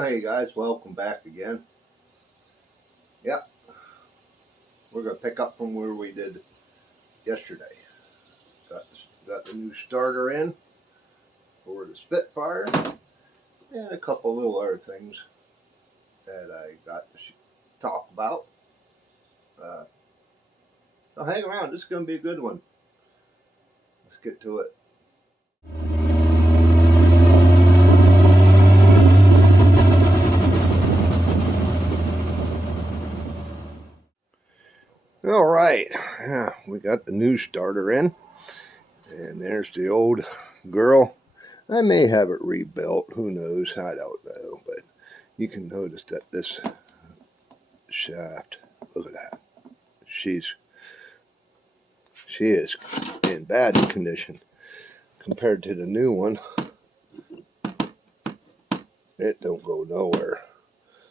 Hey guys, welcome back again. Yep, we're going to pick up from where we did yesterday. Got the new starter in for the Spitfire and a couple little other things that I got to talk about. So hang around, this is going to be a good one. Let's get to it. All right, yeah, we got the new starter in, and there's the old girl. I may have it rebuilt, who knows, I don't know, but you can notice that this shaft, look at that, she is in bad condition compared to the new one. It don't go nowhere.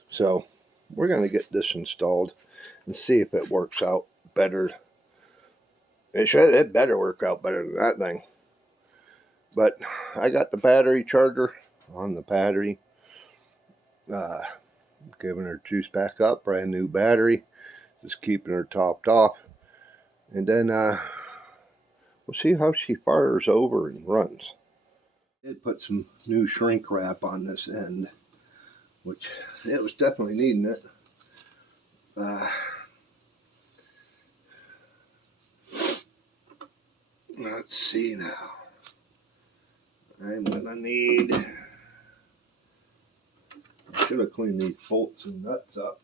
So we're going to get this installed and see if it works out better. It better work out better than that thing. But I got the battery charger on the battery. Giving her juice back up, brand new battery. Just keeping her topped off. And then we'll see how she fires over and runs. I did put some new shrink wrap on this end, which it was definitely needing it. Let's see now. I'm gonna need, I should have cleaned these bolts and nuts up.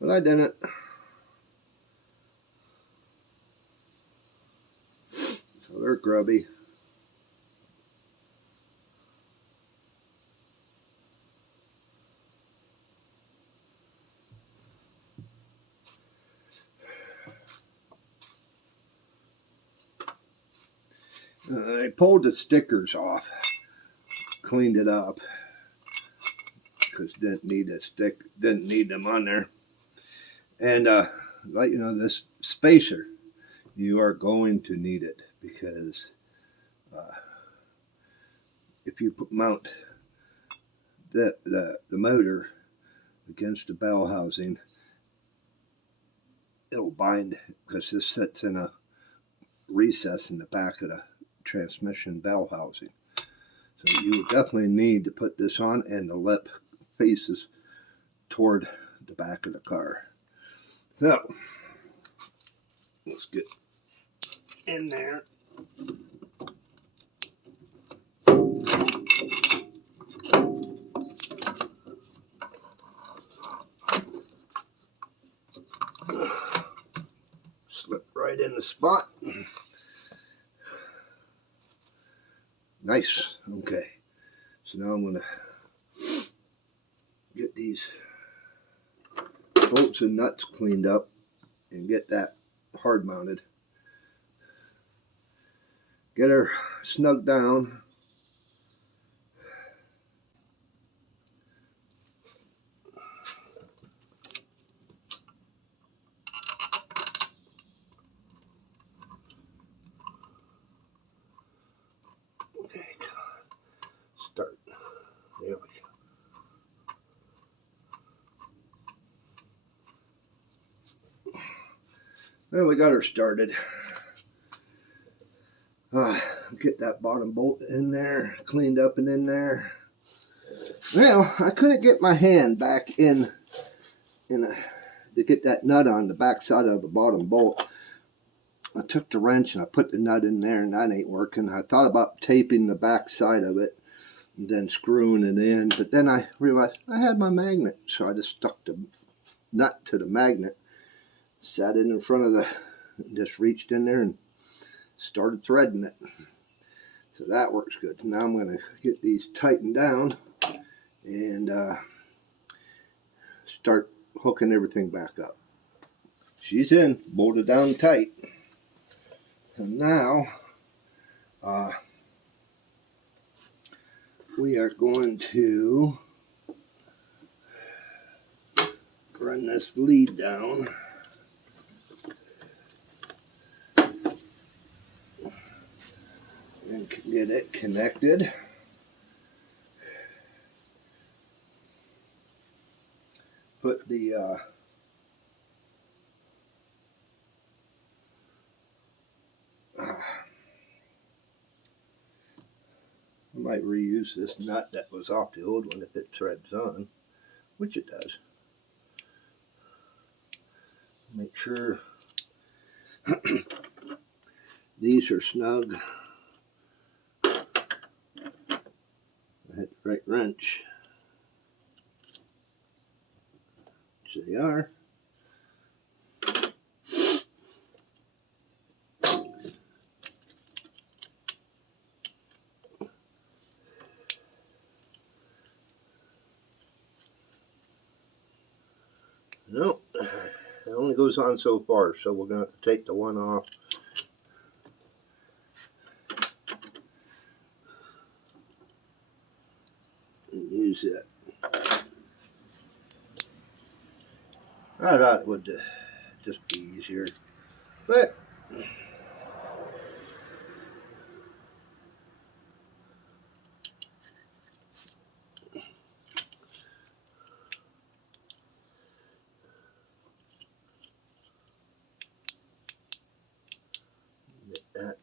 But I didn't. So they're grubby. I pulled the stickers off, cleaned it up, because didn't need them on there. And like you know, this spacer, you are going to need it, because if you mount the motor against the bell housing, it'll bind, because this sits in a recess in the back of the transmission bell housing. So you definitely need to put this on, and the lip faces toward the back of the car. So let's get in there. Slip right in the spot. Nice. Okay. So now I'm going to get these bolts and nuts cleaned up and get that hard mounted. Get her snugged down. Okay. Start. There we go. Well, we got her started. Get that bottom bolt in there, cleaned up and in there. Well, I couldn't get my hand back in to get that nut on the back side of the bottom bolt. I took the wrench and I put the nut in there, and that ain't working. I thought about taping the back side of it and then screwing it in, but then I realized I had my magnet, so I just stuck the nut to the magnet, sat it in front of the, just reached in there and started threading it. So that works good. Now I'm going to get these tightened down and start hooking everything back up. She's in, bolted down tight. And now we are going to run this lead down. and get it connected. Put the I might reuse this nut that was off the old one if it threads on, which it does. Make sure these are snug. I hit the right wrench, which they are. Nope, it only goes on so far, so we're going to have to take the one off. And use it. I thought it would just be easier, but get that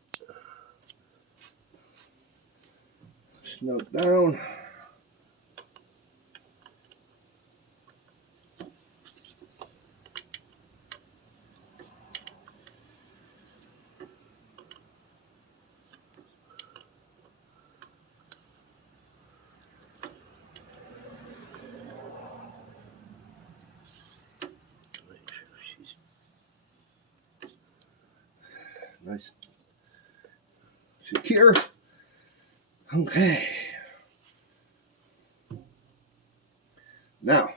snug down. Nice, secure. Okay. Now,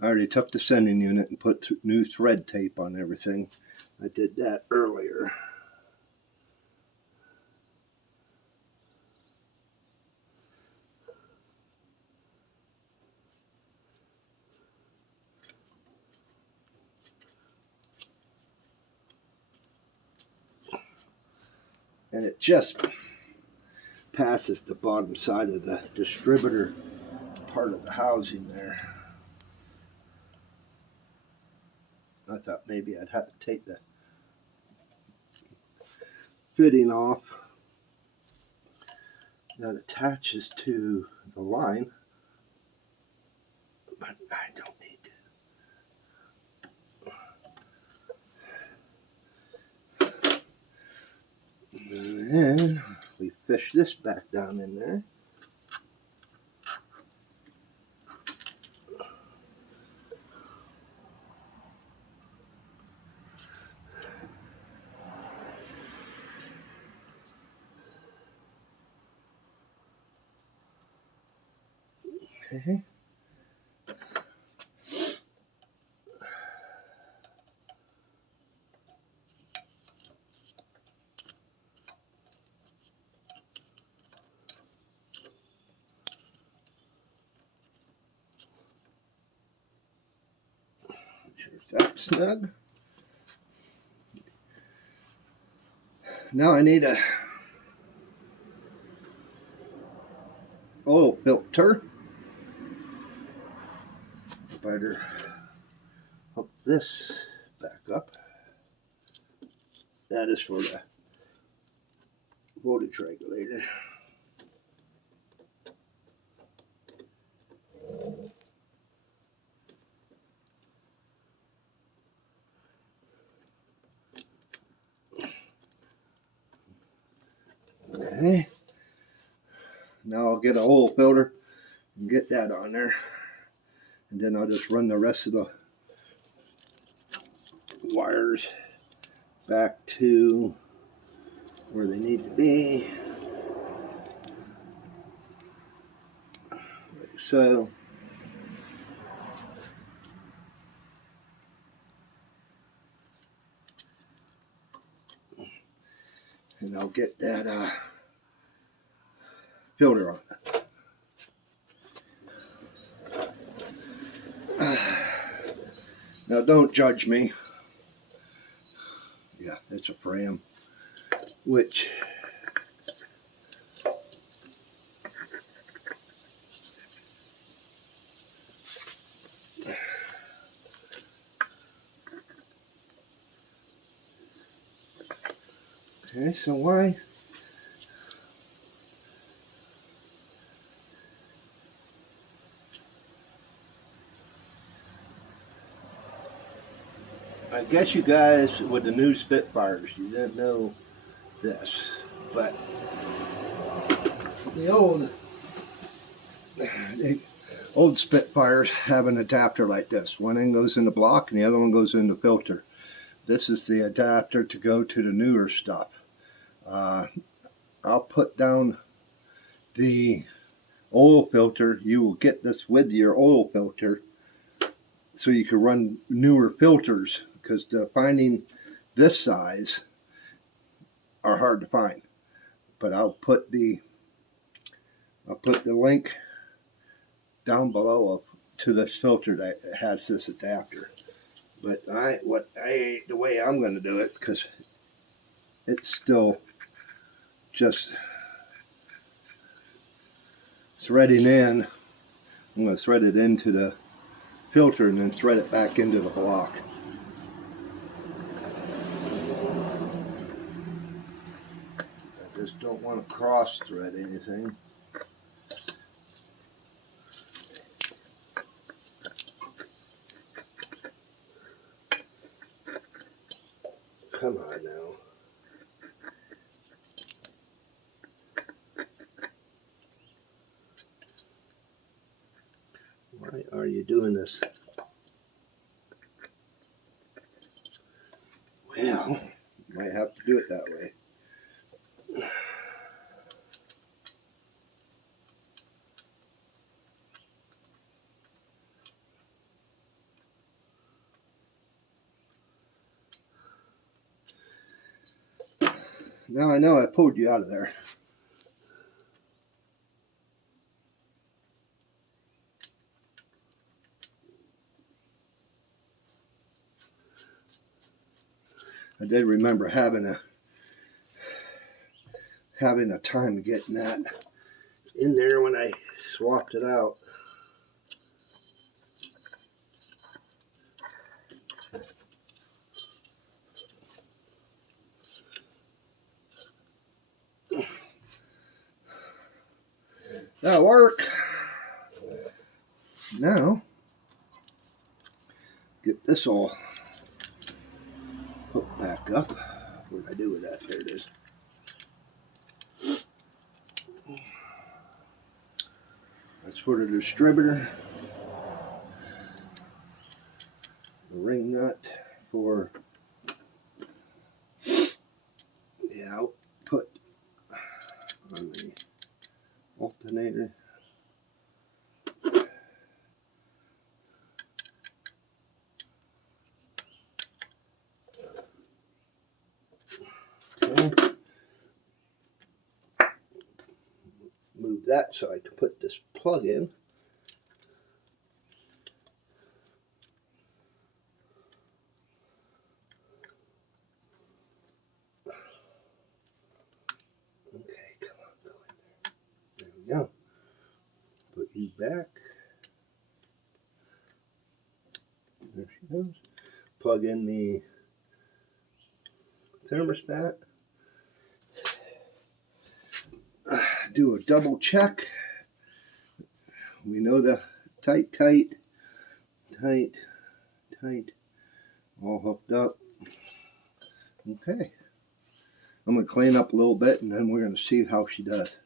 I already took the sending unit and put new thread tape on everything. I did that earlier. And it just passes the bottom side of the distributor part of the housing there. I thought maybe I'd have to take the fitting off that attaches to the line, but I don't need to. And then we fish this back down in there. Okay. Sure that's snug. Now I need a oil filter. Better hook this back up. That is for the voltage regulator. Okay. Now I'll get an oil filter and get that on there. And then I'll just run the rest of the wires back to where they need to be. Like so. And I'll get that filter on it. Now don't judge me. Yeah, it's a frame. which okay, so why I guess you guys with the new Spitfires, you didn't know this, but the old Spitfires have an adapter like this. One end goes in the block and the other one goes in the filter. This is the adapter to go to the newer stuff. I'll put down the oil filter. You will get this with your oil filter so you can run newer filters, because finding this size are hard to find. But I'll put the link down below to this filter that has this adapter. But the way I'm going to do it, because it's still just threading in, I'm going to thread it into the filter and then thread it back into the block. I just don't want to cross thread anything. Come on now. Why are you doing this? Well, you might have to do it that way. Now I know I pulled you out of there. I did remember having a time getting that in there when I swapped it out. That'll work. Now, get this all hooked back up. What did I do with that? There it is. That's for the distributor. The ring nut for the output on the alternator. Okay. Move that so I can put this plug in. Okay, come on, go in there. There we go. Put you back. There she goes. Plug in the thermostat. Do a double check. We know the tight, all hooked up. Okay. I'm going to clean up a little bit and then we're going to see how she does.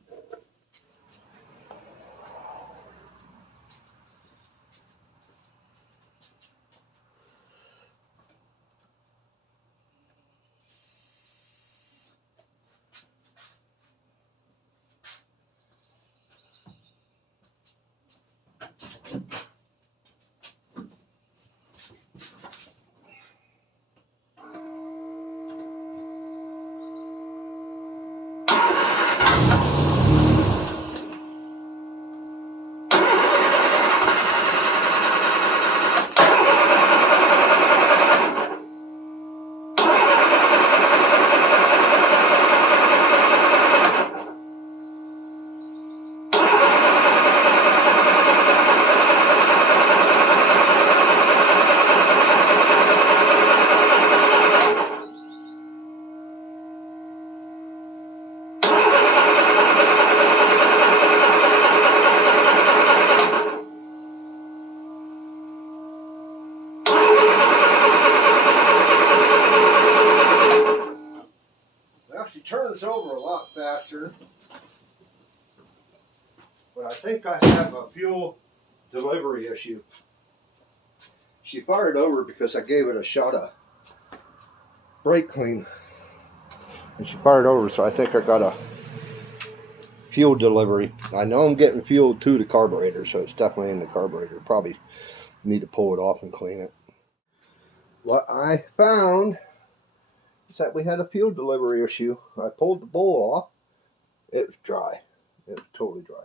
turns over a lot faster. But I think I have a fuel delivery issue. She fired over because I gave it a shot of brake clean. And she fired over, so I think I got a fuel delivery. I know I'm getting fuel to the carburetor, so it's definitely in the carburetor. Probably need to pull it off and clean it. What I found is that we had a fuel delivery issue. I pulled the bowl off. It was dry. It was totally dry.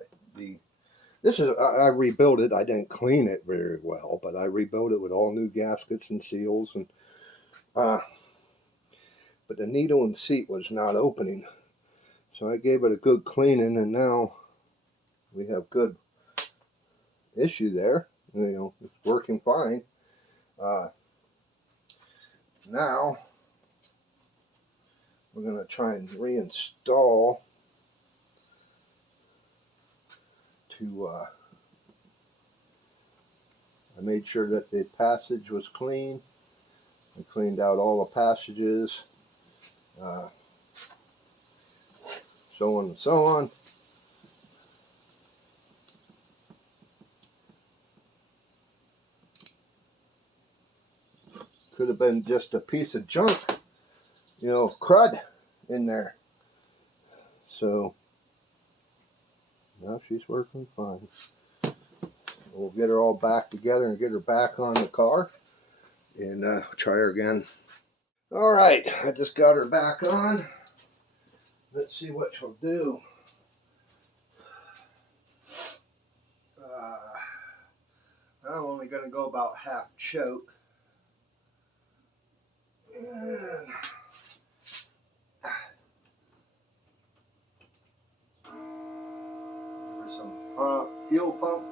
I rebuilt it. I didn't clean it very well, but I rebuilt it with all new gaskets and seals, and but the needle and seat was not opening. So I gave it a good cleaning, and now we have good issue there. You know, it's working fine. Now we're going to try and reinstall I made sure that the passage was clean. I cleaned out all the passages, so on and so on. Could have been just a piece of junk, you know, crud in there. So now she's working fine. We'll get her all back together and get her back on the car and try her again. All right, I just got her back on. Let's see what she'll do. I'm only going to go about half choke. And some fuel pump.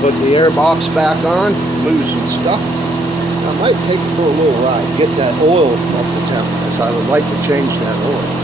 Put the air box back on, move some stuff. I might take it for a little ride, get that oil off the tank, because I would like to change that oil.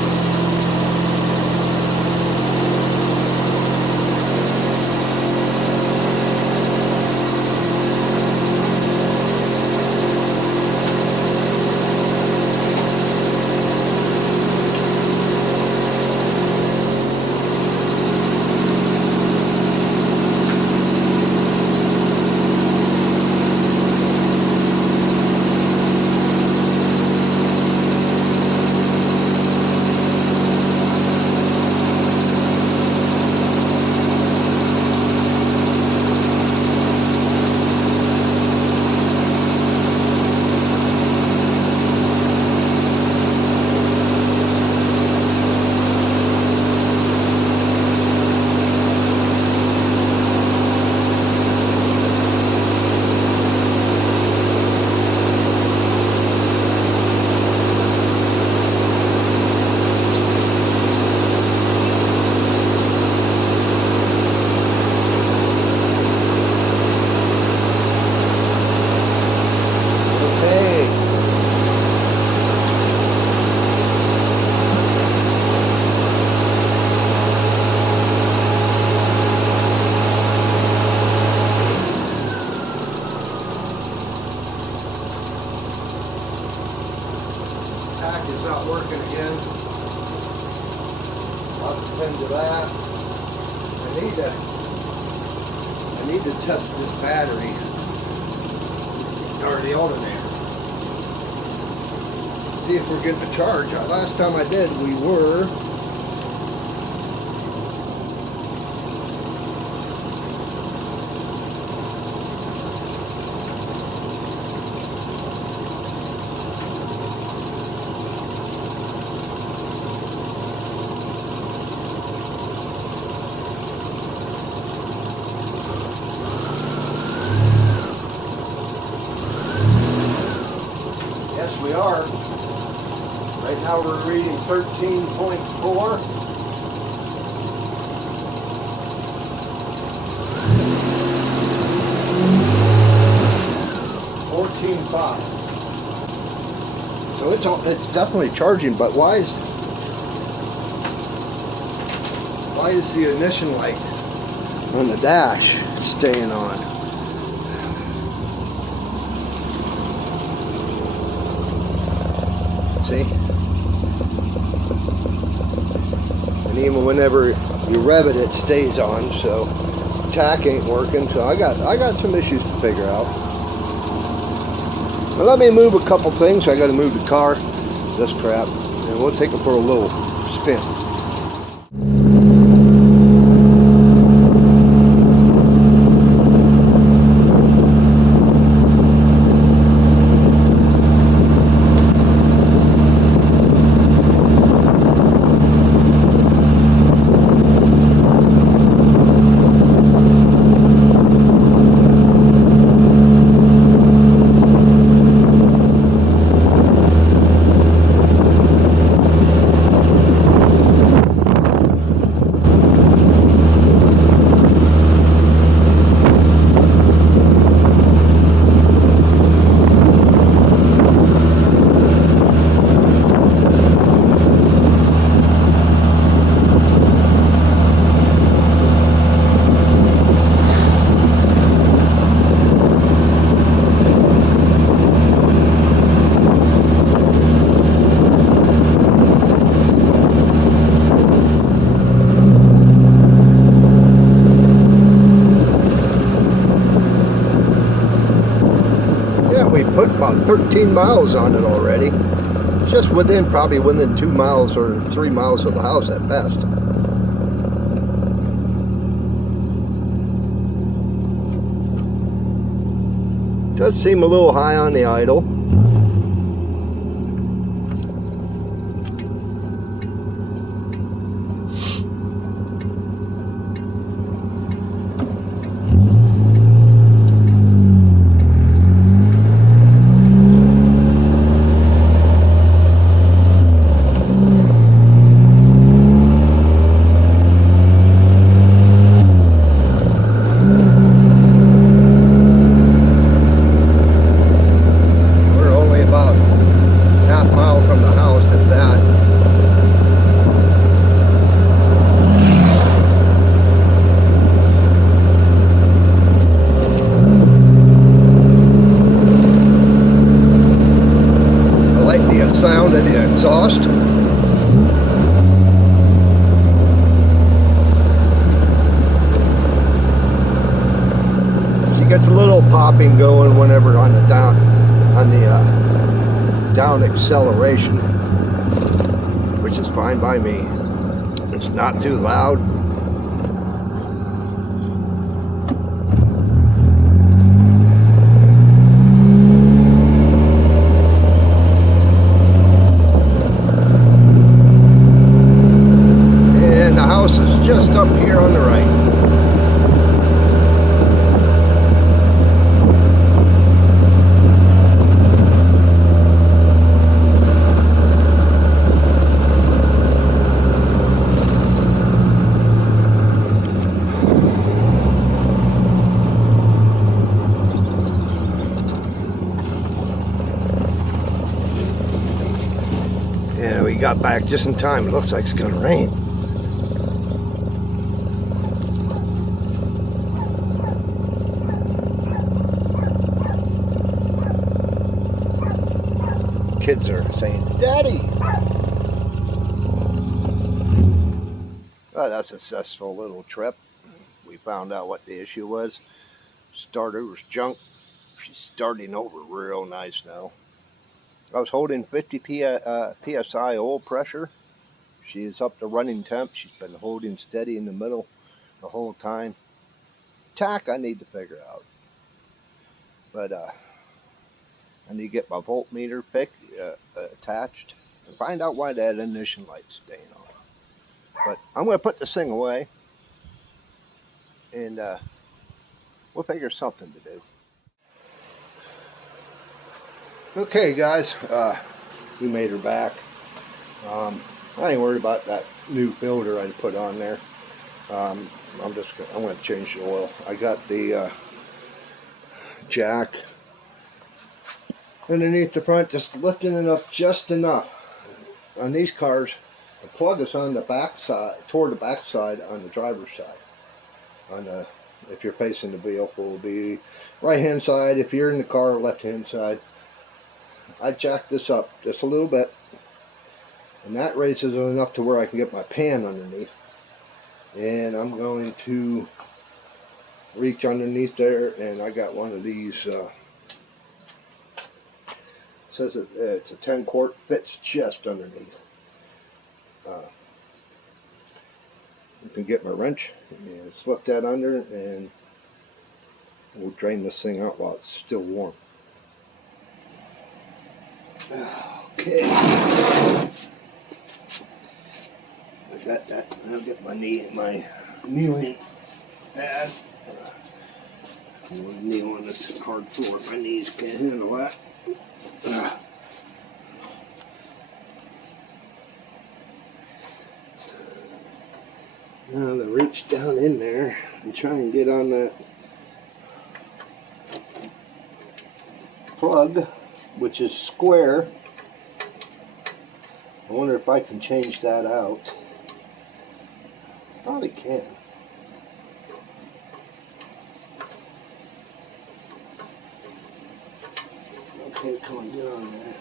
Is not working again. I'll attend to that. I need to test this battery or the alternator. See if we're getting a charge. Last time I did, we were. We are. Right now we're reading 13.4. 5. So it's definitely charging, but why is the ignition light on the dash staying on? See? And even whenever you rev it, it stays on, so tack ain't working. So I got some issues to figure out. Well, let me move a couple things. I got to move the car, this crap, and we'll take it for a little spin. We put about 13 miles on it already. Just probably within 2 miles or 3 miles of the house at best. Does seem a little high on the idle. Sound of the exhaust. She gets a little popping going whenever on the down acceleration, which is fine by me. It's not too loud. Just up here on the right. Yeah, we got back just in time. It looks like it's gonna rain. Kids are saying, "Daddy!" Well, that's a successful little trip. We found out what the issue was. Starter was junk. She's starting over real nice now. I was holding 50 psi oil pressure. She is up to running temp. She's been holding steady in the middle the whole time. Tack I need to figure out. But I need to get my voltmeter attached and find out why that ignition light's staying on. But I'm going to put this thing away, and we'll figure something to do. Okay, guys, we made her back. I ain't worried about that new filter I put on there. I'm going to change the oil. I got the jack underneath the front, just lifting it up just enough. On these cars, the plug is on the back side, toward the back side on the driver's side. On the, if you're facing the vehicle, it will be right hand side. If you're in the car, left hand side. I jacked this up just a little bit, and that raises it enough to where I can get my pan underneath. And I'm going to reach underneath there, and I got one of these. Says it's a 10 quart, fits just underneath. You can get my wrench and slip that under, and we'll drain this thing out while it's still warm. Okay. I got that. I'll get my kneeling pad. I'm going to kneel on this hard floor. My knees can't handle that. Now to reach down in there and try and get on that plug, which is square. I wonder if I can change that out. Probably can. Okay, come on, get on there.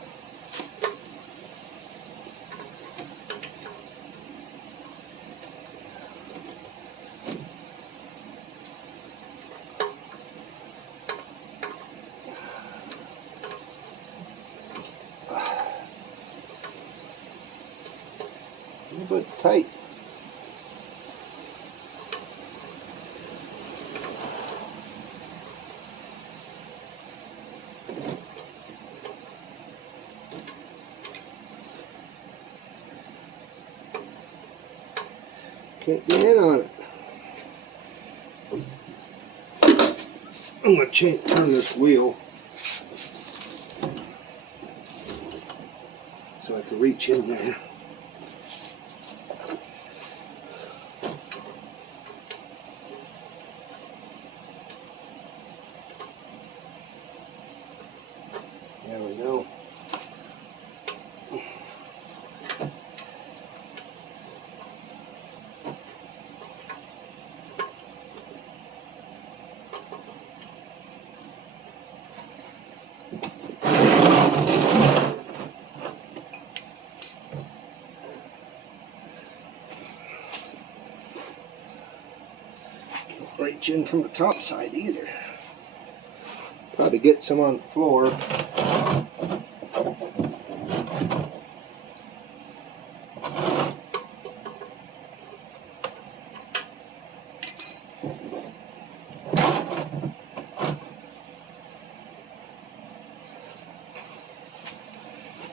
A little bit tight. Can't get in on it. I'm going to turn this wheel so I can reach in there. There we go. Can't reach in from the top side either. Probably get some on the floor.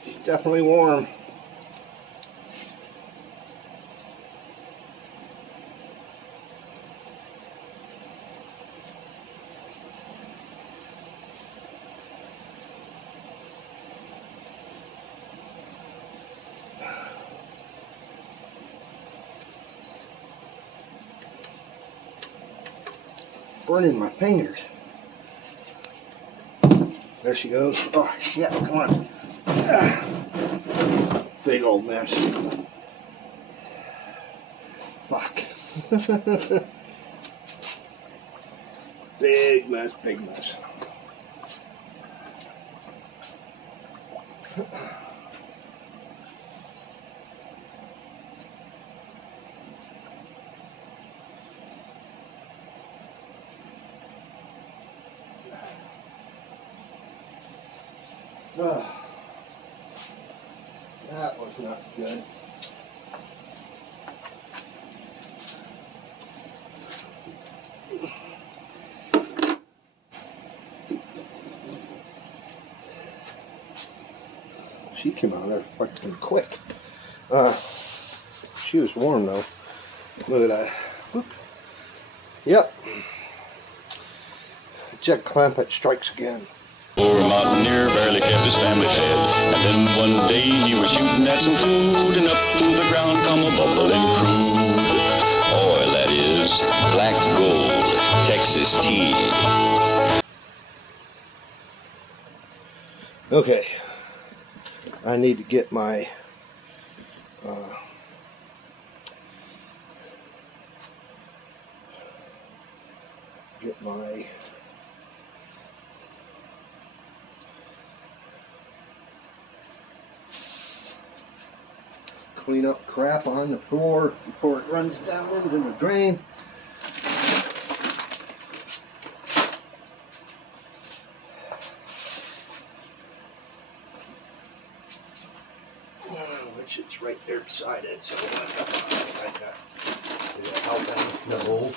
It's definitely warm. Burning my fingers. There she goes. Oh shit, come on. Big old mess. Fuck. Big mess, big mess. Oh, that was not good. She came out there fucking quick. She was warm though. Look at that. Whoop. Yep. Jet Clampett strikes again. Poor mountaineer barely kept his family fed, and then one day he was shooting at some food, and up through the ground come a bubbling crude oil, that is, black gold, Texas tea. Okay, I need to get my clean up crap on the floor before it runs down into the drain. Which it's right there beside it, so I got help out. No.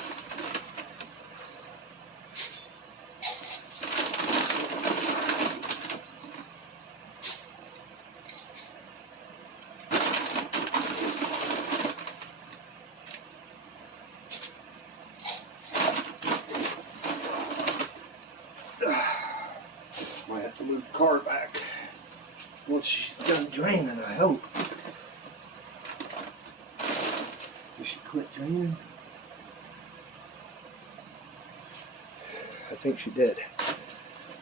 Might have to move the car back once she's done draining, I hope. Did she quit draining? I think she did.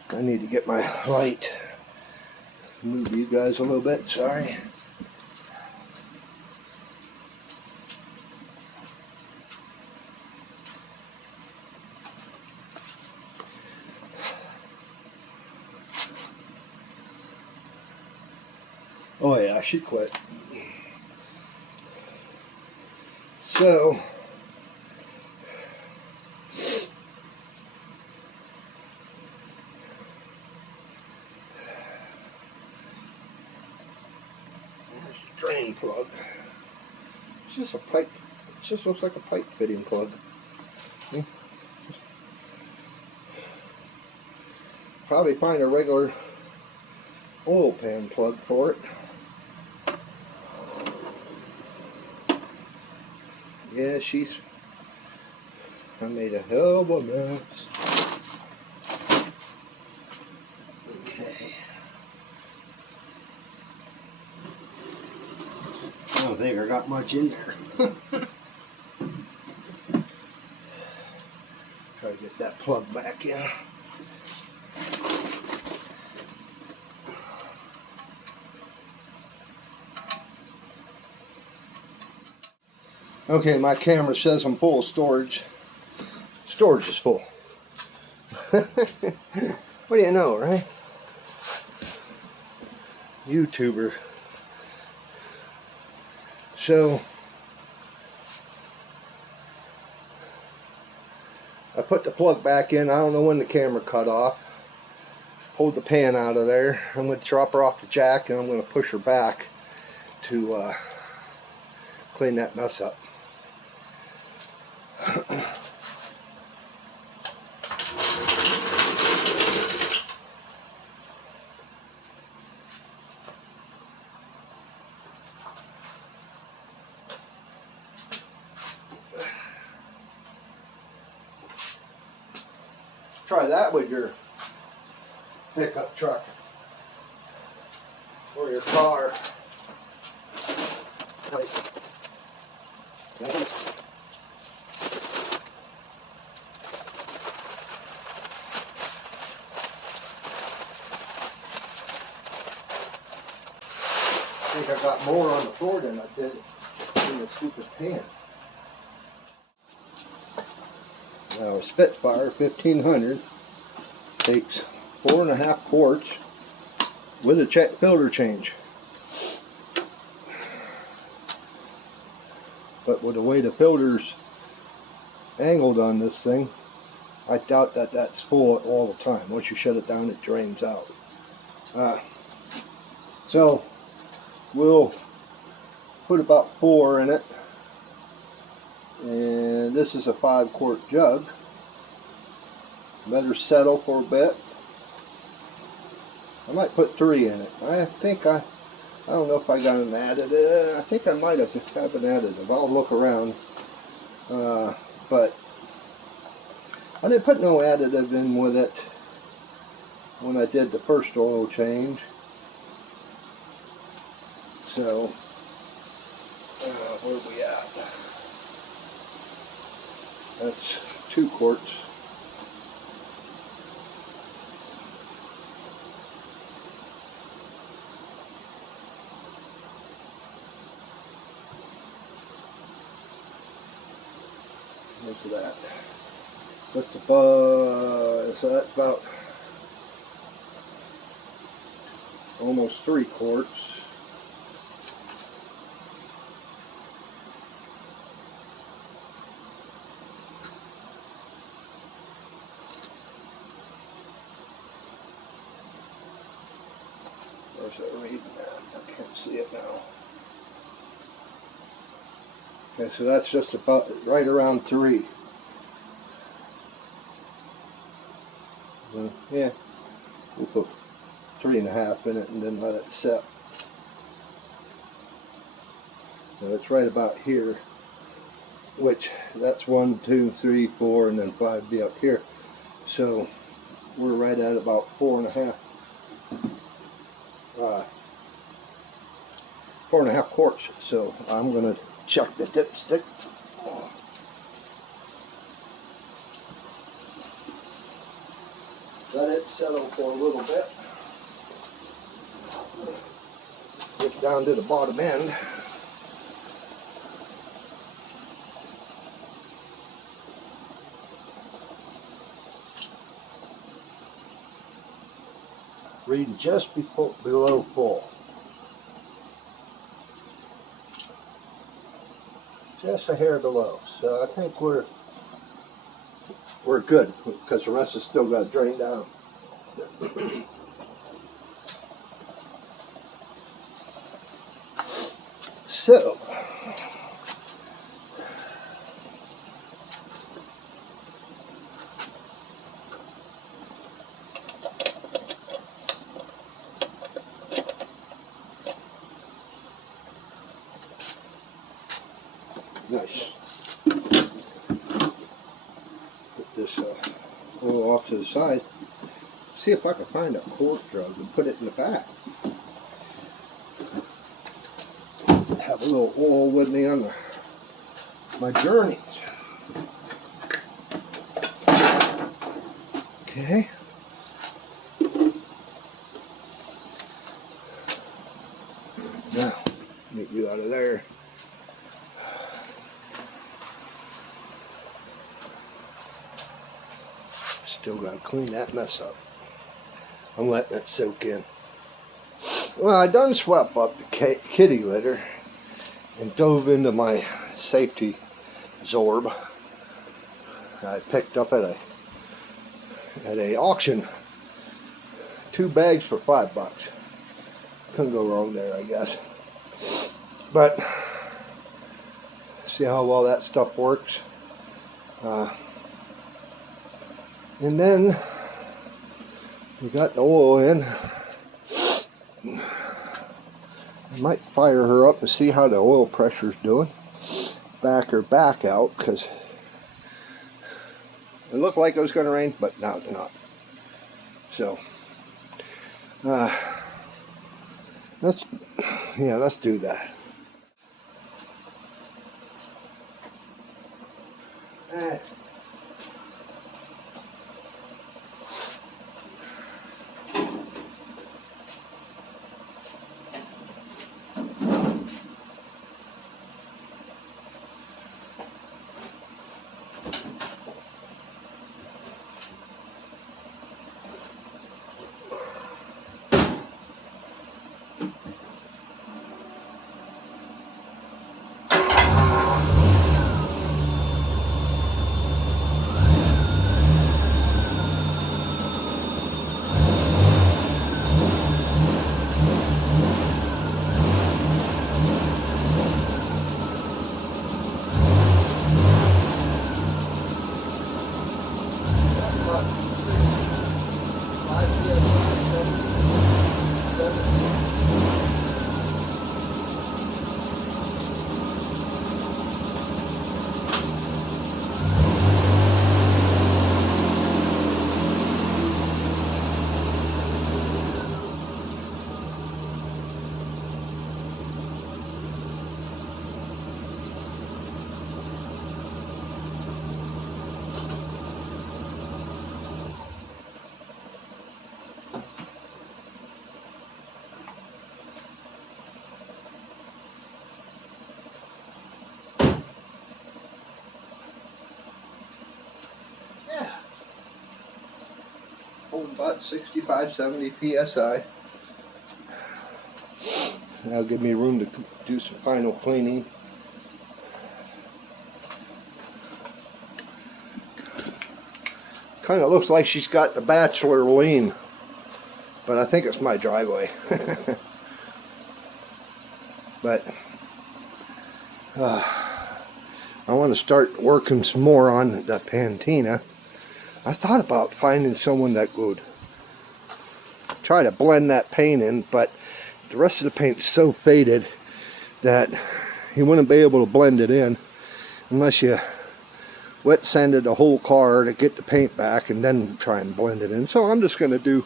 I need to get my light. Move you guys a little bit, sorry. Oh yeah, I should quit. So, there's the drain plug. It's just a pipe. It just looks like a pipe fitting plug. Probably find a regular oil pan plug for it. Yeah, I made a hell of a mess. Okay. I don't think I got much in there. Try to get that plug back in. Okay, my camera says I'm full of storage. Storage is full. What do you know, right? YouTuber. So, I put the plug back in. I don't know when the camera cut off. Pulled the pan out of there. I'm going to drop her off the jack and I'm going to push her back to clean that mess up. Try that with your pickup truck or your car. I think I got more on the floor than I did in the stupid pan. Now, a Spitfire 1500 takes 4.5 quarts with a filter change. But with the way the filter's angled on this thing, I doubt that that's full all the time. Once you shut it down, it drains out. So we'll put about 4 in it. And this is a 5-quart jug. Better settle for a bit. I might put 3 in it. I don't know if I got an additive. I think I might have an additive. I'll look around. But I didn't put no additive in with it when I did the first oil change. So, where are we at? That's 2 quarts. Look at that. Just above, so that's about almost 3 quarts. Where's that reading at? I can't see it now. Okay, so that's just about right around 3. So, yeah, we'll put 3.5 in it and then let it set. So it's right about here, which that's 1, 2, 3, 4, and then 5 be up here. So we're right at about 4.5. 4.5 quarts. So I'm gonna check the dipstick. Let it settle for a little bit. Get down to the bottom end. Reading just below full. Just a hair below. So I think we're good because the rest is still got to drain down. So nice. Put this oil off to the side. See if I can find a quart jug and put it in the back. Have a little oil with me on my journeys. Okay. Now, get you out of there. Still got to clean that mess up. I'm letting it soak in. Well, I done swept up the kitty litter and dove into my safety Zorb I picked up at a auction. 2 bags for $5. Couldn't go wrong there, I guess. But see how well that stuff works. And then we got the oil in. I might fire her up and see how the oil pressure's doing. Back her back out, because it looked like it was going to rain, but now it's not. So let's do that. about 65, 70 psi. That'll give me room to do some final cleaning. Kind of looks like she's got the bachelor lean, but I think it's my driveway. But I want to start working some more on the patina. I thought about finding someone that would try to blend that paint in, but the rest of the paint's so faded that you wouldn't be able to blend it in unless you wet sanded the whole car to get the paint back and then try and blend it in. So I'm just going to do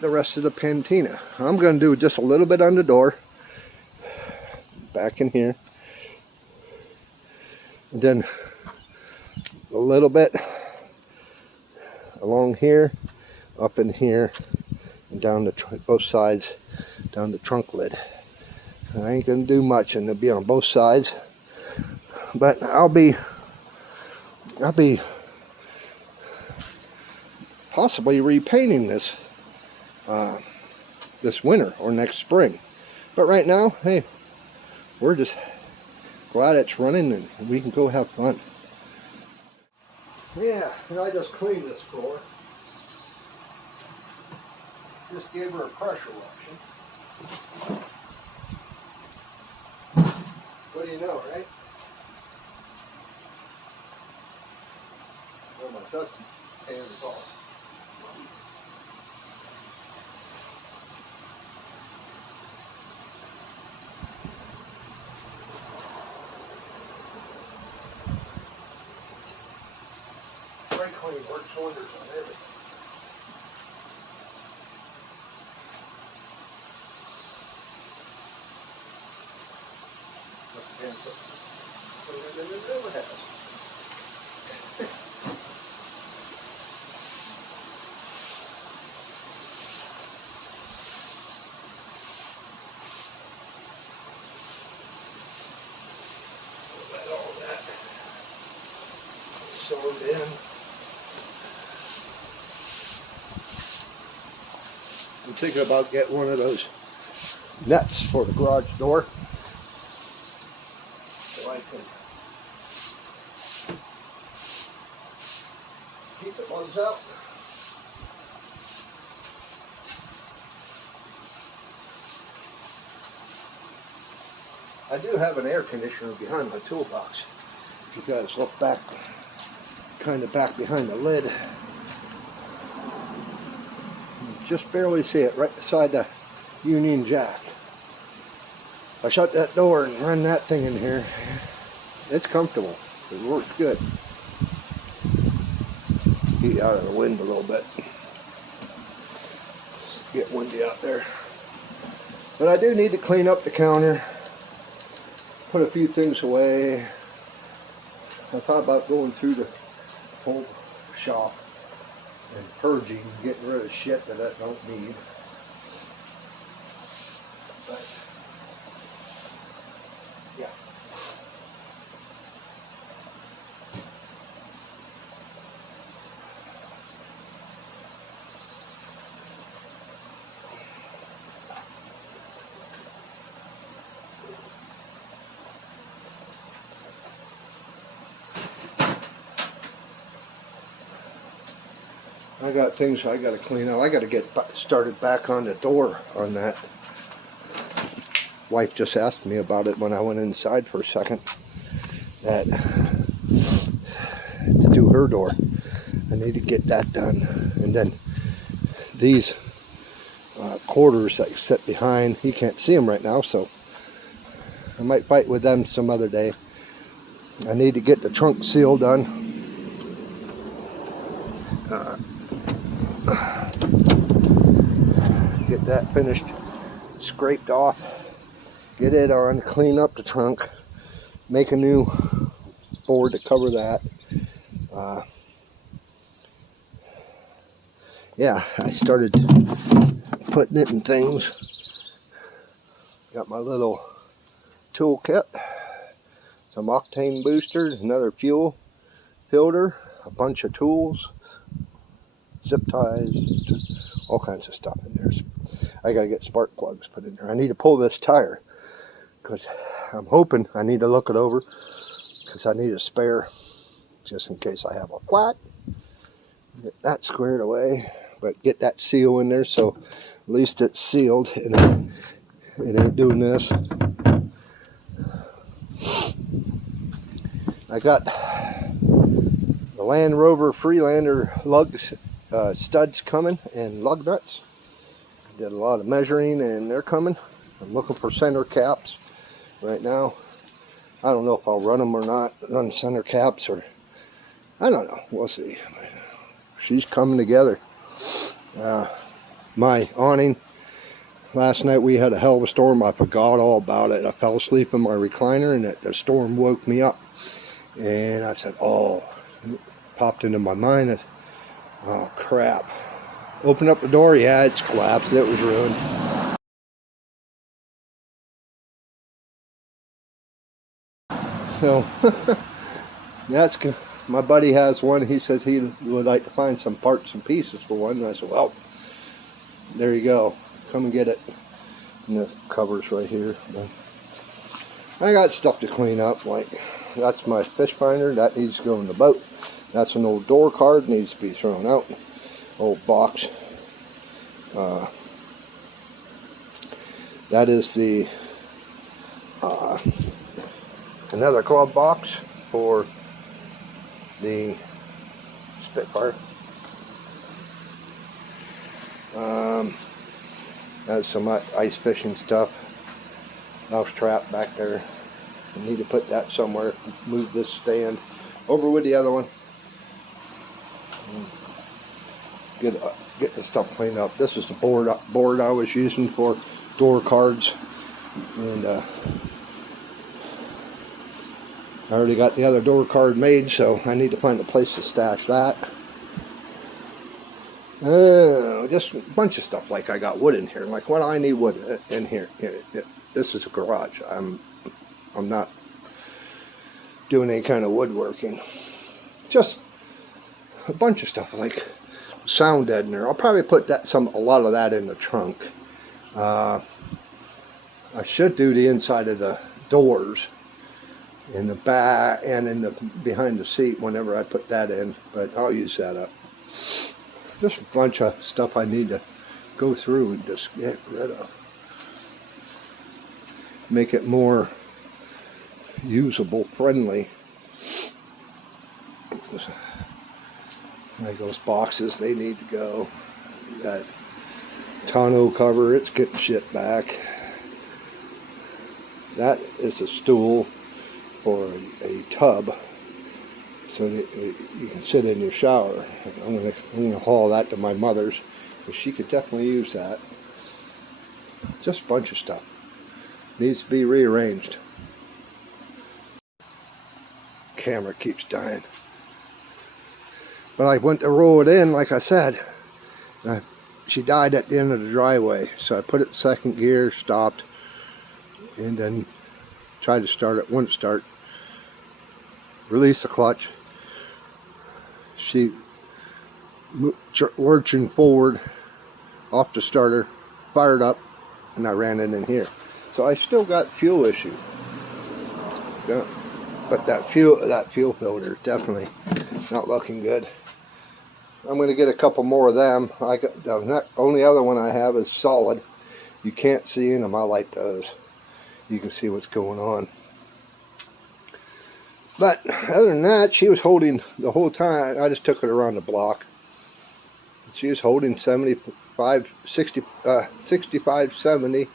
the rest of the patina. I'm going to do just a little bit on the door, back in here, and then a little bit along here, up in here, and down the both sides, down the trunk lid. I ain't gonna do much, and it'll be on both sides, but I'll be possibly repainting this this winter or next spring. But right now, hey, we're just glad it's running and we can go have fun. Yeah, and I just cleaned this floor. Just gave her a pressure washing. What do you know, right? Well, my dusty hands off. Spray clean works wonders on everything. Put it in the new house. Let all that sewed in. I'm thinking about getting one of those nets for the garage door, so I can keep the bugs out. I do have an air conditioner behind my toolbox. If you guys look back, kind of back behind the lid, you just barely see it right beside the Union Jack. I shut that door and run that thing in here. It's comfortable. It works good. Heat out of the wind a little bit. Just get windy out there. But I do need to clean up the counter. Put a few things away. I thought about going through the whole shop and purging, getting rid of shit that I don't need. But yeah. I got things I got to clean up. I got to get started back on the door on that. Wife just asked me about it when I went inside for a second. That to do her door, I need to get that done. And then these quarters that sit behind, you can't see them right now, so I might fight with them some other day. I need to get the trunk seal done. Get that finished, scraped off, get it on, clean up the trunk, make a new board to cover that. Yeah, I started putting it in things. Got my little tool kit, some octane boosters, another fuel filter, a bunch of tools. zip ties, all kinds of stuff in there. I gotta get spark plugs put in there. I need to pull this tire because I'm hoping I need to look it over because I need a spare just in case I have a flat. Get that squared away, but get that seal in there so at least it's sealed and it ain't doing this. I got the Land Rover Freelander lug studs coming and lug nuts. Did a lot of measuring and they're coming. I'm looking for center caps right now. I don't know if I'll run them or not, run center caps, or I don't know, we'll see. She's coming together. My awning, last night we had a hell of a storm. I forgot all about it. I fell asleep in my recliner and the storm woke me up. And I said, oh, it popped into my mind. Oh, crap. Open up the door, yeah, it's collapsed. It was ruined. So, that's good. My buddy has one. He says he would like to find some parts and pieces for one. And I said, well, there you go. Come and get it. And the cover's right here. I got stuff to clean up. Like, that's my fish finder. That needs to go in the boat. That's an old door card. Needs to be thrown out. Old box. That is the another glove box for the Spitfire. That's some ice fishing stuff. Mouse trap back there. I need to put that somewhere. Move this stand over with the other one. Get the stuff cleaned up. This is the board I was using for door cards, and I already got the other door card made, so I need to find a place to stash that. Just a bunch of stuff. Like I got wood in here. Like, what do I need wood in here? This is a garage. I'm not doing any kind of woodworking. Just a bunch of stuff like sound deadener. I'll probably put a lot of that in the trunk. I should do the inside of the doors in the back and in the behind the seat whenever I put that in, but I'll use that up. Just a bunch of stuff I need to go through and just get rid of. Make it more usable, friendly. Like those boxes, they need to go. That tonneau cover, it's getting shit back. That is a stool for a tub, so that you can sit in your shower. I'm gonna haul that to my mother's, because she could definitely use that. Just a bunch of stuff needs to be rearranged. Camera keeps dying. But I went to roll it in, like I said. She died at the end of the driveway, so I put it in second gear, stopped, and then tried to start it. Wouldn't start. Release the clutch. She lurching forward off the starter, fired up, and I ran it in here. So I still got fuel issue. Yeah. But that fuel filter definitely not looking good. I'm going to get a couple more of them. The only other one I have is solid. You can't see in them. I like those. You can see what's going on. But other than that, she was holding the whole time. I just took it around the block. She was holding 65, 70.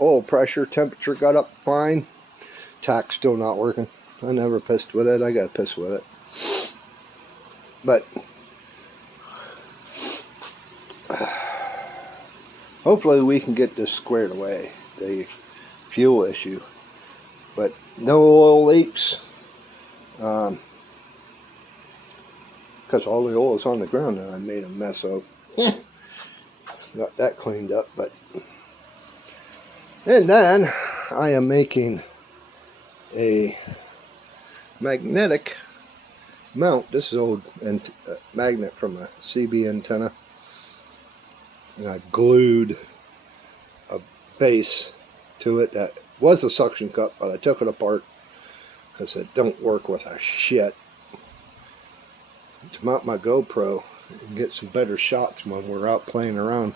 Oil pressure, temperature got up fine. Tack's still not working. I never pissed with it. I got to piss with it. But hopefully we can get this squared away, the fuel issue. But no oil leaks, because all the oil is on the ground and I made a mess of. Got that cleaned up. And then I am making a magnetic mount. This is old magnet from a CB antenna, and I glued a base to it that was a suction cup, but I took it apart because it don't work with a shit. To mount my GoPro and get some better shots when we're out playing around.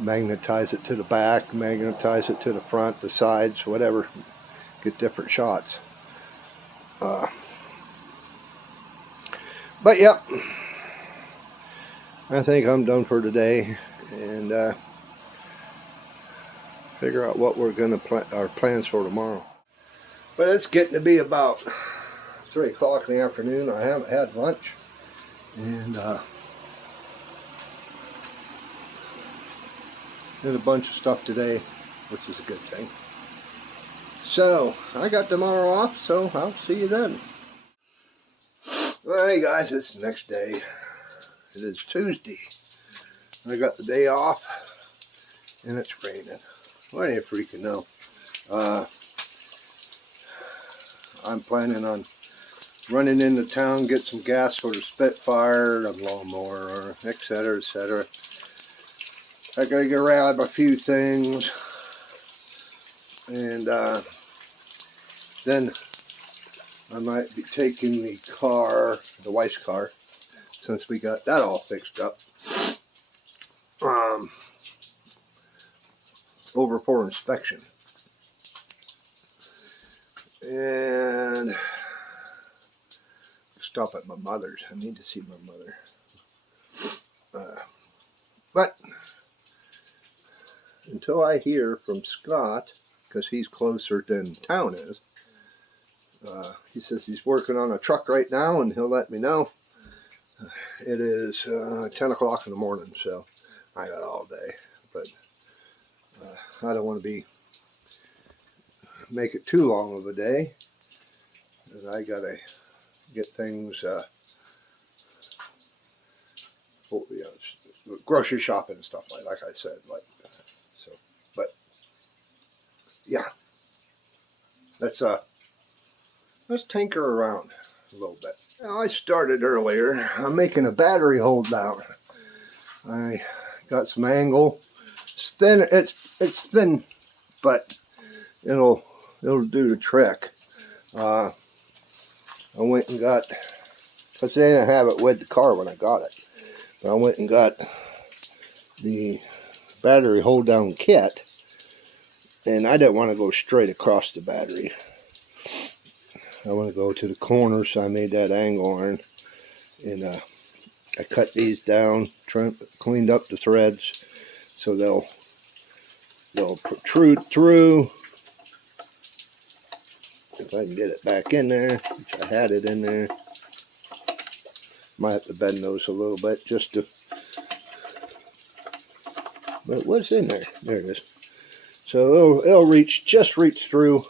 Magnetize it to the back, magnetize it to the front, the sides, whatever. Get different shots. But yep, I think I'm done for today, and figure out what we're gonna our plans for tomorrow. But it's getting to be about 3 o'clock in the afternoon. I haven't had lunch, and did a bunch of stuff today, which is a good thing. So I got tomorrow off, so I'll see you then. Well, hey guys, it's the next day. It is Tuesday. I got the day off, and it's raining. Well, you freaking know. I'm planning on running into town, get some gas for the Spitfire, the lawnmower, etc., etc. I gotta get around a few things, and then I might be taking the car, the wife's car, since we got that all fixed up, over for inspection. And stop at my mother's. I need to see my mother. But until I hear from Scott, because he's closer than town is, he says he's working on a truck right now, and he'll let me know. It is 10 o'clock in the morning, so I got all day. But I don't want to make it too long of a day. And I gotta get things, grocery shopping and stuff like I said, so. But yeah, let's tinker around a little bit. Now, I started earlier. I'm making a battery hold down. I got some angle. It's thin. It's thin, but it'll do the trick. I went and got, because they didn't have it with the car when I got it, but I went and got the battery hold down kit, and I didn't want to go straight across the battery. I want to go to the corner, so I made that angle iron, and I cut these down, cleaned up the threads, so they'll protrude through. If I can get it back in there, which I had it in there. Might have to bend those a little bit just to, but what's in there? There it is. So it'll reach through,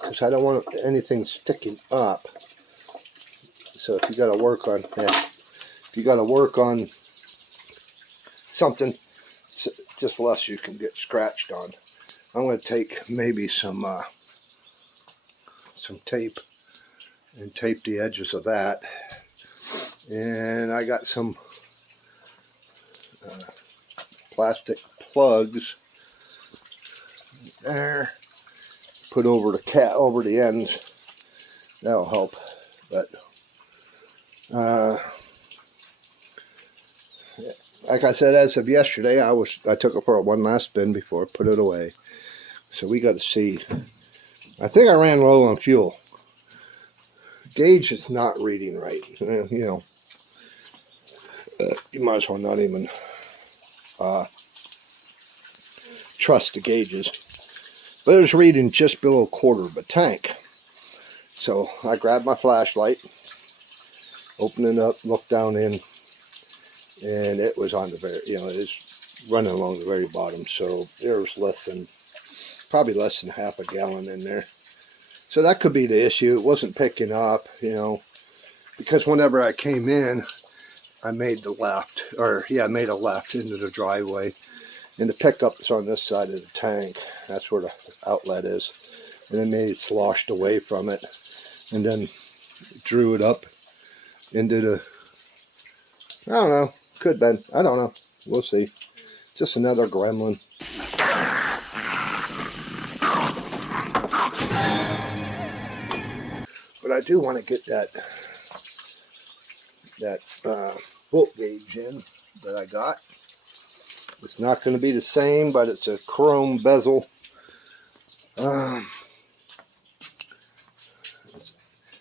because I don't want anything sticking up. So if you got to work on something, just less you can get scratched on. I'm going to take maybe some tape and tape the edges of that. And I got some plastic plugs there, put over the ends. That'll help. But like I said, as of yesterday, I took it for one last spin before I put it away. So we got to see. I think I ran low on fuel. Gauge is not reading right. You know, you might as well not even trust the gauges. But it was reading just below a quarter of a tank. So I grabbed my flashlight, opened it up, looked down in, and it was on the very, it's running along the very bottom. So there was probably less than half a gallon in there. So that could be the issue. It wasn't picking up, because whenever I came in, I made a left into the driveway. And the pickup is on this side of the tank. That's where the outlet is. And then they sloshed away from it. And then drew it up into the, I don't know, could have been, I don't know, we'll see. Just another gremlin. But I do want to get that bolt gauge in that I got. It's not going to be the same, but it's a chrome bezel.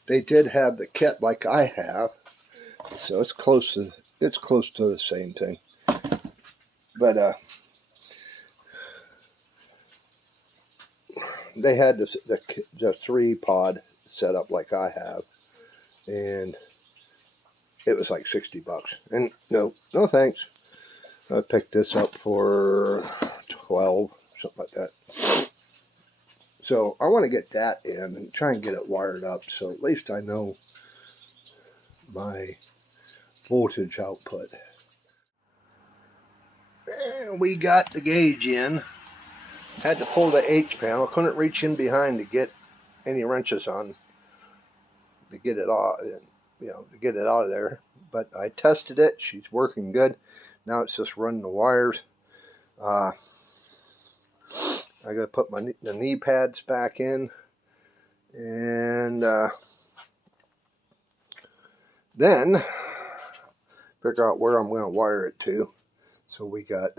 They did have the kit like I have, so it's close to the same thing. But they had the 3-pod set up like I have, and it was like $60. And no thanks. I picked this up for 12, something like that. So I want to get that in and try and get it wired up, so at least I know my voltage output. And we got the gauge in. Had to pull the H panel. Couldn't reach in behind to get any wrenches on to get it off, to get it out of there. But I tested it. She's working good. Now it's just running the wires. I got to put the knee pads back in, and then figure out where I'm going to wire it to, so we can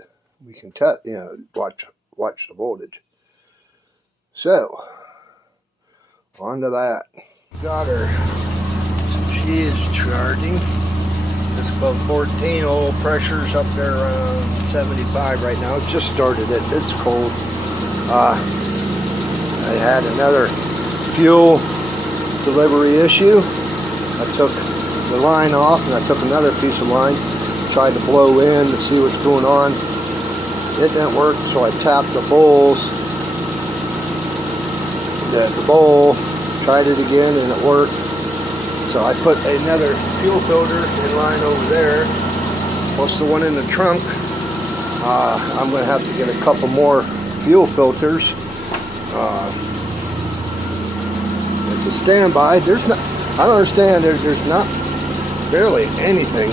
test, watch the voltage. So on to that. Got her. She is charging. It's about 14. Oil pressure's up there around 75 right now. Just started it. It's cold. I had another fuel delivery issue. I took the line off and I took another piece of line, tried to blow in to see what's going on. It didn't work, so I tapped the bowls. The bowl, tried it again and it worked. So I put another fuel filter in line over there, plus the one in the trunk. I'm going to have to get a couple more fuel filters. It's a standby. I don't understand. There's not barely anything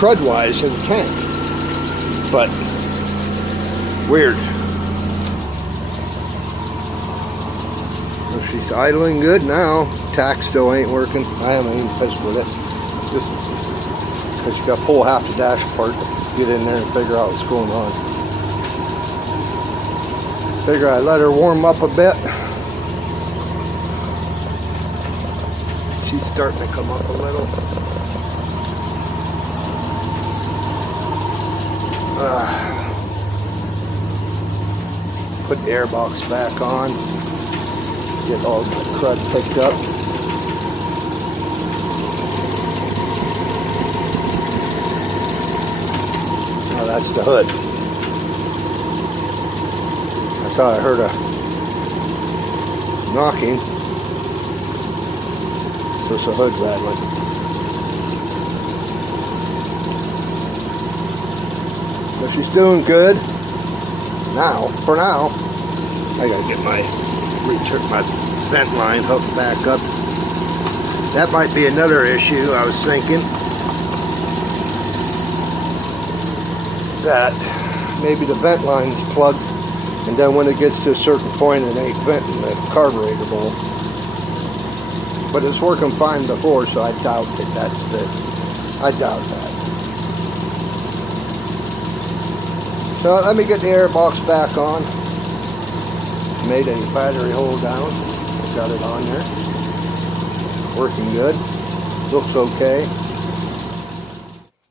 crud-wise in the tank, but weird. So she's idling good now. Tack still ain't working. I haven't even pissed with it. Just because you got to pull half the dash apart to get in there and figure out what's going on. Figure I let her warm up a bit. She's starting to come up a little. Put the air box back on. Get all the crud picked up. Now that's the hood. I thought I heard a knocking. So it's the hood rattling. So she's doing good. Now, for now, I gotta get my vent line hooked back up. That might be another issue. I was thinking that maybe the vent line's plugged, and then when it gets to a certain point, it ain't venting the carburetor bowl. But it's working fine before, so I doubt that that's it. I doubt that. So let me get the air box back on. Made a battery hold down. Got it on there. Working good. Looks okay.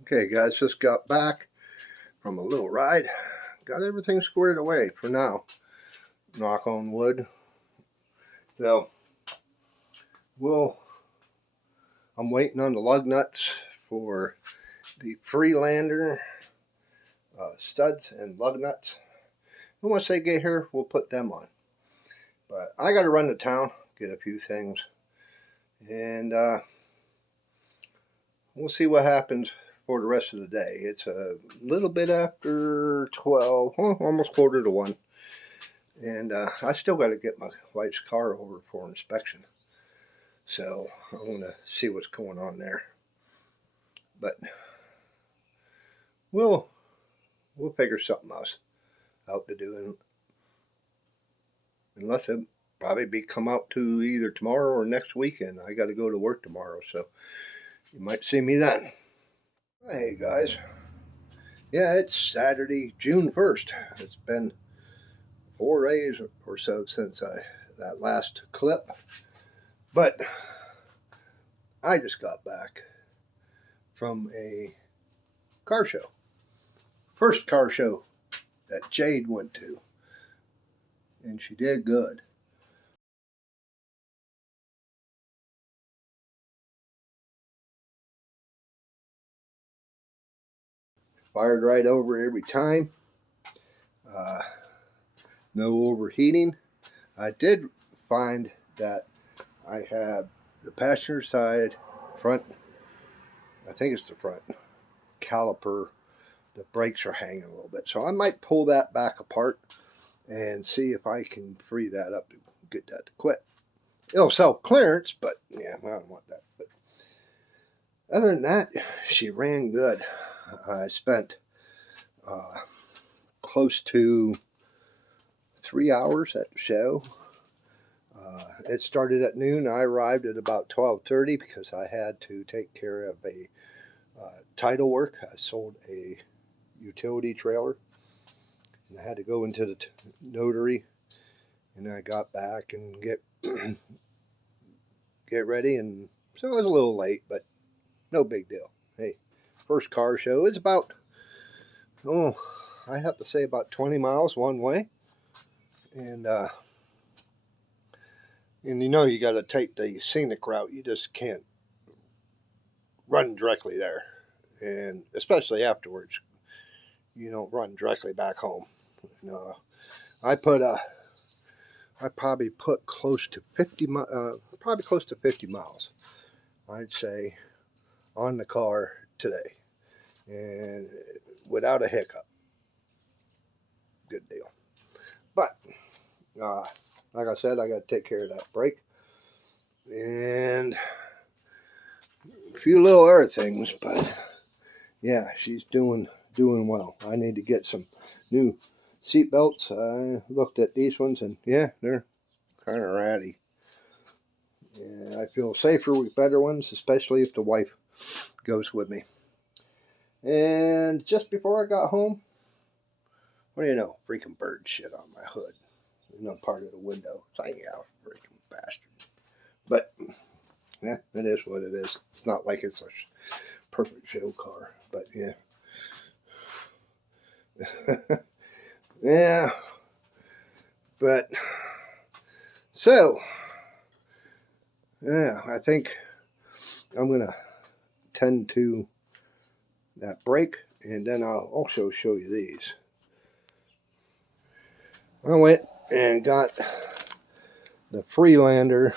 Okay guys, just got back from a little ride. Got everything squared away for now. Knock on wood. So I'm waiting on the lug nuts for the Freelander studs and lug nuts. And once they get here, we'll put them on. But I got to run to town, get a few things, and we'll see what happens for the rest of the day. It's a little bit after 12, almost quarter to 1, And I still got to get my wife's car over for inspection. So I want to see what's going on there. But we'll figure something else out to do. Unless it probably be come out to either tomorrow or next weekend. I got to go to work tomorrow, so you might see me then. Hey guys. Yeah, it's Saturday, June 1st. It's been 4 days or so since that last clip. But I just got back from a car show. First car show that Jade went to. And she did good. Fired right over every time. No overheating. I did find that I have the passenger side front, I think it's the front caliper, the brakes are hanging a little bit. So I might pull that back apart and see if I can free that up to get that to quit. It'll self-clearance, but yeah, I don't want that. But other than that, she ran good. I spent close to 3 hours at the show. It started at noon. I arrived at about 12:30 because I had to take care of a title work. I sold a utility trailer, and I had to go into the notary, and I got back and get ready, and so I was a little late, but no big deal. Hey, first car show is about, I have to say about 20 miles one way, and you know you got to take the scenic route. You just can't run directly there, and especially afterwards, you don't run directly back home. I probably put close to 50 miles, I'd say, on the car today, and without a hiccup. Good deal. But like I said, I got to take care of that brake and a few little other things. But yeah, she's doing well. I need to get some new seat belts. I looked at these ones, and yeah, they're kind of ratty. And I feel safer with better ones, especially if the wife goes with me. And just before I got home, what do you know? Freaking bird shit on my hood. Part of the window. It's like, yeah, freaking bastard. But yeah, it is what it is. It's not like it's a perfect show car, but yeah. Yeah. But so yeah, I think I'm gonna tend to that brake, and then I'll also show you these. I went and got the Freelander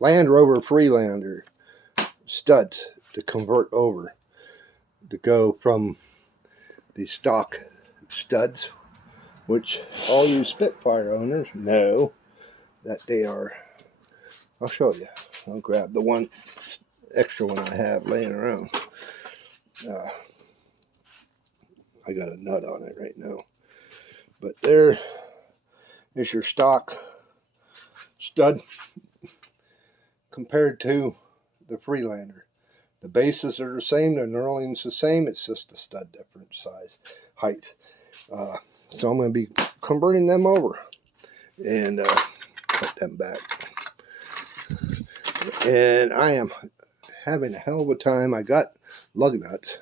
Land Rover Freelander studs to convert over, to go from the stock studs, which all you Spitfire owners know that they are. I'll show you. I'll grab the one extra one I have laying around. I got a nut on it right now. But there is your stock stud compared to the Freelander. The bases are the same, the knurling's the same, it's just a stud different size, height. So I'm going to be converting them over and put them back. And I am having a hell of a time. I got lug nuts,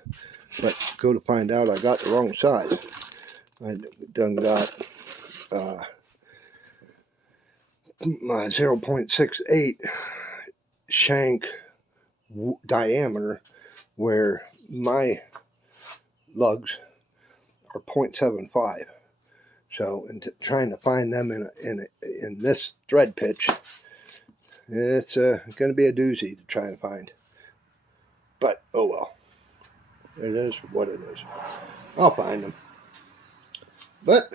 but go to find out I got the wrong size. I done got my 0.68 shank diameter, where my lugs are 0.75. So, trying to find them in this thread pitch, it's going to be a doozy to try and find. But oh well, it is what it is. I'll find them. But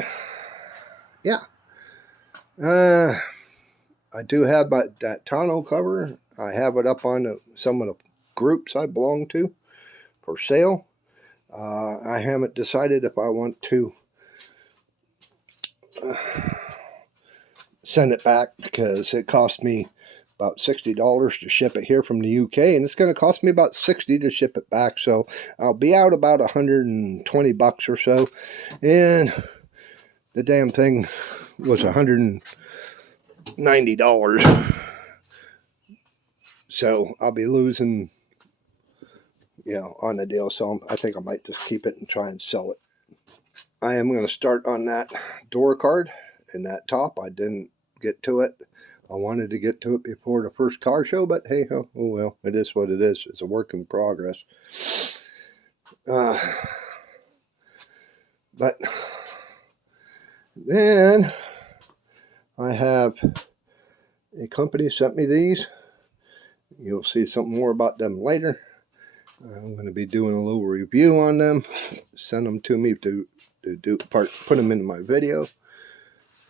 yeah, I do have that tonneau cover. I have it up on some of the groups I belong to for sale. I haven't decided if I want to send it back, because it cost me about $60 to ship it here from the UK, and it's going to cost me about $60 to ship it back. So I'll be out about $120 or so, and the damn thing was $190. So I'll be losing, on the deal. So I think I might just keep it and try and sell it. I am going to start on that door card and that top. I didn't get to it. I wanted to get to it before the first car show, but hey, oh well, it is what it is. It's a work in progress. But then I have a company sent me these. You'll see something more about them later. I'm going to be doing a little review on them. Send them to me to put them into my video.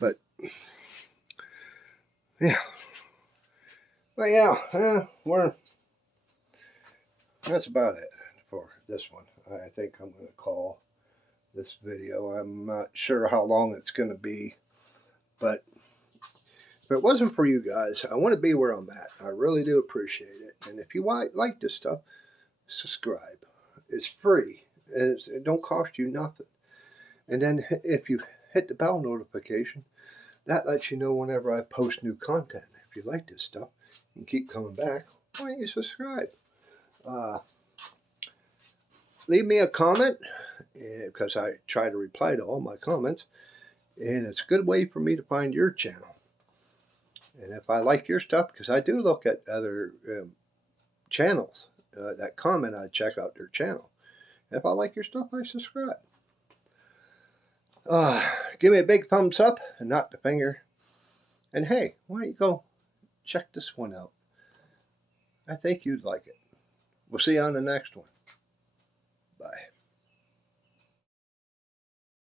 But yeah. But yeah, that's about it for this one. I think I'm going to call this video. I'm not sure how long it's going to be, but if it wasn't for you guys, I want to be where I'm at. I really do appreciate it. And if you like this stuff, subscribe. It's free. It don't cost you nothing. And then if you hit the bell notification, that lets you know whenever I post new content. If you like this stuff and keep coming back, why don't you subscribe? Leave me a comment, because I try to reply to all my comments, and it's a good way for me to find your channel. And if I like your stuff, because I do look at other channels that comment, I check out their channel. And if I like your stuff, I subscribe. Give me a big thumbs up and not the finger. And hey, why don't you go check this one out? I think you'd like it. We'll see you on the next one. Bye.